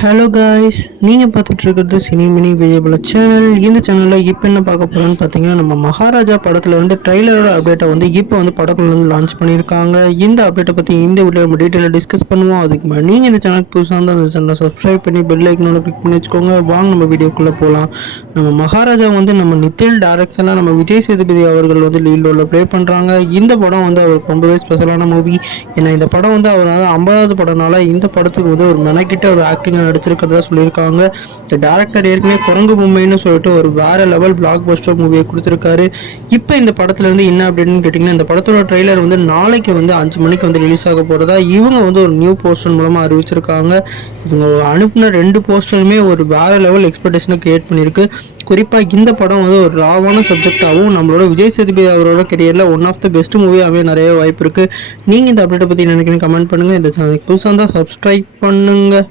Hello guys, நீங்கள் பார்த்துட்டு இருக்கிறது சினிமினி விஜயபல சேனல். இந்த சேனலில் இப்போ என்ன பார்க்க போகிறோன்னு பார்த்தீங்கன்னா, நம்ம மகாராஜா படத்தில் வந்து ட்ரெய்லரோட அப்டேட்டை வந்து இப்போ வந்து படக்குள்ள வந்து லான்ச் பண்ணியிருக்காங்க. இந்த அப்டேட்டை பற்றி இந்த வீடியோ நம்ம டீட்டெயிலாக டிஸ்கஸ் பண்ணுவோம். அதுக்கு மேலே நீங்கள் இந்த சேனலுக்கு புதுசாக இருந்தால் அந்த சேனலை சப்ஸ்கிரைப் பண்ணி பெல் ஐக்கனோட கிளிக் பண்ணி வச்சுக்கோங்க. வாங்க நம்ம வீடியோக்குள்ளே போகலாம். நம்ம மகாராஜா வந்து நம்ம நித்தில் டைரக்ஷனில் நம்ம விஜய் சேதுபதி அவர்கள் வந்து லீட் ரோலில் ப்ளே பண்ணுறாங்க. இந்த படம் வந்து அவருக்கு ரொம்பவே ஸ்பெஷலான மூவி. ஏன்னா இந்த படம் வந்து அவர் 50வது படம்னால இந்த படத்துக்கு வந்து ஒரு மெனக்கிட்ட ஒரு ஆக்டிங் நடிச்சிருக்கிறதா சொல்லியிருக்காங்க. இந்த டேரக்டர் ஏற்கனவே குரங்கு பொம்மைன்னு சொல்லிட்டு ஒரு வேற லெவல் பிளாக் பஸ்டர் மூவியை கொடுத்துருக்காரு. இப்போ இந்த படத்துல இருந்து என்ன அப்படின்னு கேட்டிங்கன்னா, இந்த படத்தோட ட்ரெய்லர் வந்து நாளைக்கு வந்து 5 மணிக்கு வந்து ரிலீஸ் ஆக போகிறதா இவங்க வந்து ஒரு நியூ போஸ்டர் மூலமாக அறிவிச்சிருக்காங்க. இவங்க அனுப்பின 2 போஸ்டருமே ஒரு வேற லெவல் எக்ஸ்பெக்டேஷனை கிரியேட் பண்ணியிருக்கு. குறிப்பாக இந்த படம் வந்து ஒரு ராவான சப்ஜெக்டாகவும் நம்மளோட விஜய் சேதுபதி அவரோட கெரியரில் ஒன் ஆஃப் த பெஸ்ட் மூவியாகவே நிறைய வாய்ப்பு இருக்குது. நீங்கள் இந்த அப்டேட்டை பற்றி நினைக்கிறீங்க கமெண்ட் பண்ணுங்கள். இந்த சேனலுக்கு புதுசாக இருந்தால் சப்ஸ்கிரைப் பண்ணுங்கள்.